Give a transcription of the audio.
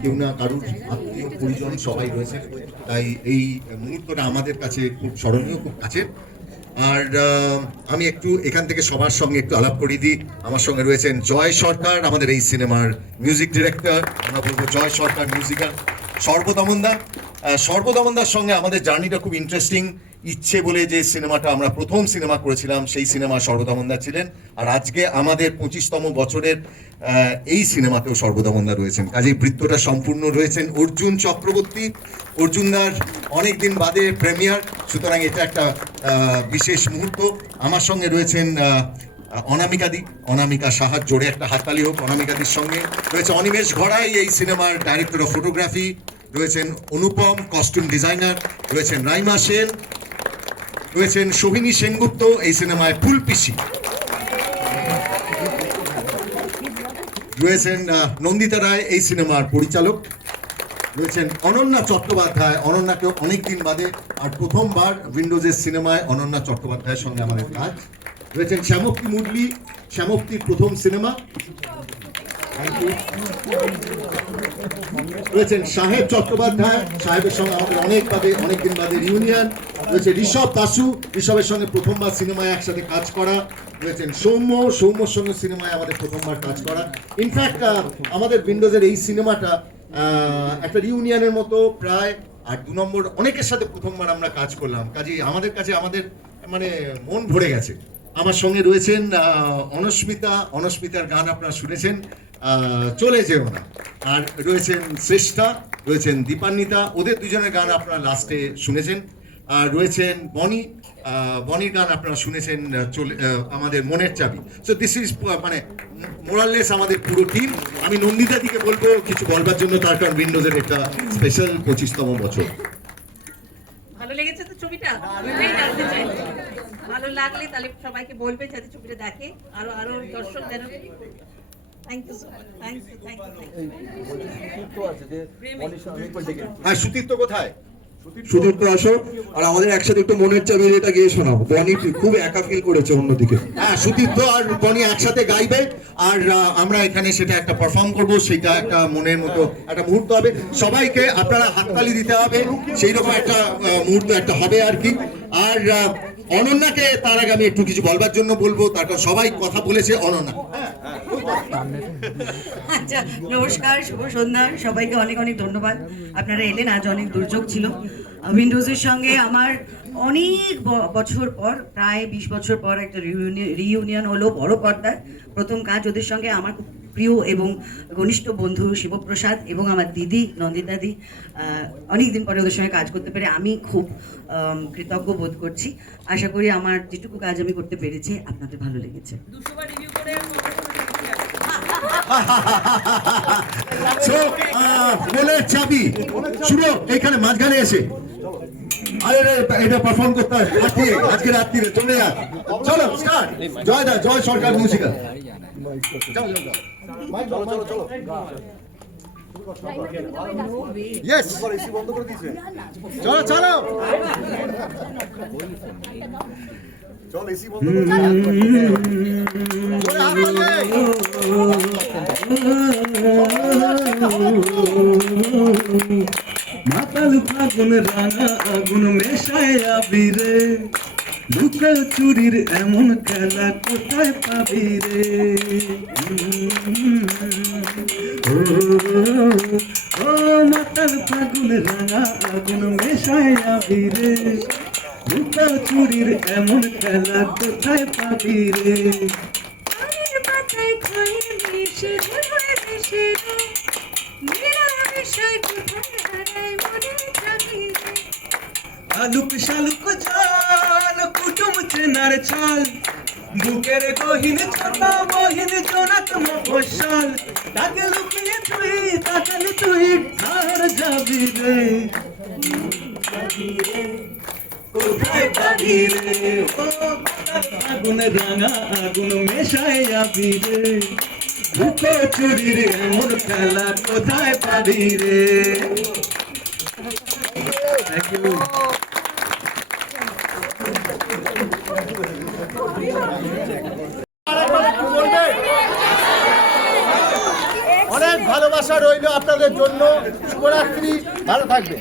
কেউ না কারুর আত্মীয় পরিজন সবাই রয়েছেন, তাই এই মুহূর্তটা আমাদের কাছে খুব স্মরণীয়, খুব কাছের। আর আমি একটু এখান থেকে সবার সঙ্গে একটু আলাপ করিয়ে দিই। আমার সঙ্গে রয়েছেন জয় সরকার, আমাদের এই সিনেমার মিউজিক ডিরেক্টর। আমরা বলবো জয় সরকার মিউজিক্যাল। সর্বদমনদার সঙ্গে আমাদের জার্নিটা খুব ইন্টারেস্টিং। ইচ্ছে বলে যে সিনেমাটা আমরা প্রথম সিনেমা করেছিলাম, সেই সিনেমা সর্বদমনদা ছিলেন। আর আজকে আমাদের 25তম বছরের এই সিনেমাতেও সর্বদমনদা রয়েছেন। কাজেই বৃত্তটা সম্পূর্ণ রয়েছেন অর্জুন চক্রবর্তী। অর্জুনদার অনেকদিন বাদে প্রিমিয়ার, সুতরাং এটা একটা বিশেষ মুহূর্ত। আমার সঙ্গে রয়েছেন অনামিকাদি, অনামিকা সাহার। জোরে একটা হাততালি হোক অনামিকাদির সঙ্গে। রয়েছে অনিমেষ ঘড়াই, এই সিনেমার ডাইরেক্টর অফ ফটোগ্রাফি। রয়েছেন অনুপম, কস্টিউম ডিজাইনার। রয়েছেন রাইমা সেন। রয়েছেন শোভিনী সেনগুপ্ত, এই সিনেমায় ফুলপিসি। রয়েছেন নন্দিতা রায়, এই সিনেমার পরিচালক। রয়েছেন অনন্যা চট্টোপাধ্যায়। অনন্যাকেও অনেকদিন বাদে আর প্রথমবার উইন্ডোজের সিনেমায় অনন্যা চট্টোপাধ্যায়ের সঙ্গে আমাদের কাজ। রয়েছেন শ্যামপ্তি মুরলি, শ্যামপ্তির প্রথম সিনেমা। রয়েছেন সাহেব চট্টোপাধ্যায়, সাহেবের সঙ্গে আমাদের অনেকদিন বাদে রিউনিয়ন। রয়েছে ঋষভ দাসু, ঋষভের সঙ্গে প্রথমবার সিনেমায় একসাথে কাজ করা। রয়েছেন সৌম্যর সঙ্গে সিনেমায় আমাদের প্রথমবার কাজ করা। ইনফ্যাক্ট আমাদের উইন্ডোজের এই সিনেমাটা একটা রিউনিয়নের মতো প্রায়। আর 2 নম্বর অনেকের সাথে প্রথমবার আমরা কাজ করলাম, কাজেই আমাদের কাছে মানে মন ভরে গেছে। আমার সঙ্গে রয়েছেন অনস্মিতার গান আপনারা শুনেছেন, চলে যেও না। আর রয়েছেন শ্রেষ্ঠা, রয়েছেন দীপান্বিতা, ওদের দুজনের গান আপনারা লাস্টে শুনেছেন। আর রয়েছেন বনির গান আপনারা শুনেছেন, আমাদের মনের চাবি। সো দিস ইজ মানে মোরাললেস আমাদের পুরো টিম। আমি নন্দিতা দিকে বলবো কিছু বলবার জন্য, তার কারণ উইন্ডোজের একটা স্পেশাল 25তম বছর। ভালো লেগেছে তো ছবিটা? ভালো লাগলে তাহলে সবাইকে বলবে যাতে ছবিটা দেখে, আরো দর্শক যেন। Thank you so much. Thank you. হ্যাঁ, সুতীর্থ কোথায়? সুদীপ্ত আসো, আর আমাদের একসাথে একটু মনের চাবি এটা গিয়ে শোনাও। বনি খুব একা ফিল করেছে অন্যদিকে। হ্যাঁ, সুতীর্থ আর বনি একসাথে গাইবে, আর আমরা এখানে সেটা একটা পারফর্ম করব। সেটা একটা মনের মতো একটা মুহূর্ত হবে। সবাইকে আপনারা হাততালি দিতে হবে, সেই রকম একটা মুহূর্ত একটা হবে আর কি। আর অনন্যাকে তার আগে আমি একটু কিছু বলবার জন্য বলবো, তার কারণ সবাই কথা বলেছে। অনন্যা। আচ্ছা, নমস্কার, শুভ সন্ধ্যা সবাইকে। অনেক ধন্যবাদ, আপনারা এলেন। আজ অনেক দুর্যোগ ছিল। উইন্ডোজের সঙ্গে আমার অনেক বছর পর, প্রায় 20 বছর পর একটা রিইউনিয়ন হলো বড় পর্দায়। প্রথম কাজ ওদের সঙ্গে। আমার খুব প্রিয় এবং ঘনিষ্ঠ বন্ধু শিবপ্রসাদ এবং আমার দিদি নন্দিতাদি, অনেকদিন পরে ওদের সঙ্গে কাজ করতে পেরে আমি খুব কৃতজ্ঞ বোধ করছি। আশা করি আমার যেটুকু কাজ আমি করতে পেরেছি আপনাদের ভালো লেগেছে। মনের চাবি শুনো, এইখানে মাঝখানে এসে আরে এটা পারফর্ম করতে হয় আজকে রাত্রিরে। চলো স্টার্ট। জয় সরকার মিউজিক্যাল। ইয়েস, চলো চল, এসি বন্ধ করে মাতাল ফাগুন রাঙা আগুন মেশায় আবিরে, লুকা চুরির এমন খেলা কোথায় পাবি রে। ও মাতাল ফাগুন রাঙা আগুন মেশায় আবিরে, লুকা চুরির এমন খেলা কোথায় পাবি রে। আলুক শালুক জল কুটুম চেনার চাল, বুকের গহীন ছোট বহিন জোনাক মফস্বল, তাকে লুকিয়ে তুই আর যাবি রে। কোথায় পাবি রে। আগুন রাঙা আগুন মেশায় যাবি রে, বুকে চুরির এমন খেলা কোথায় পাবি রে। Thank you. অনেক ভালোবাসা। ভালোবাসা রইল আপনাদের জন্য। শুভরাত্রি, ভালো থাকবেন।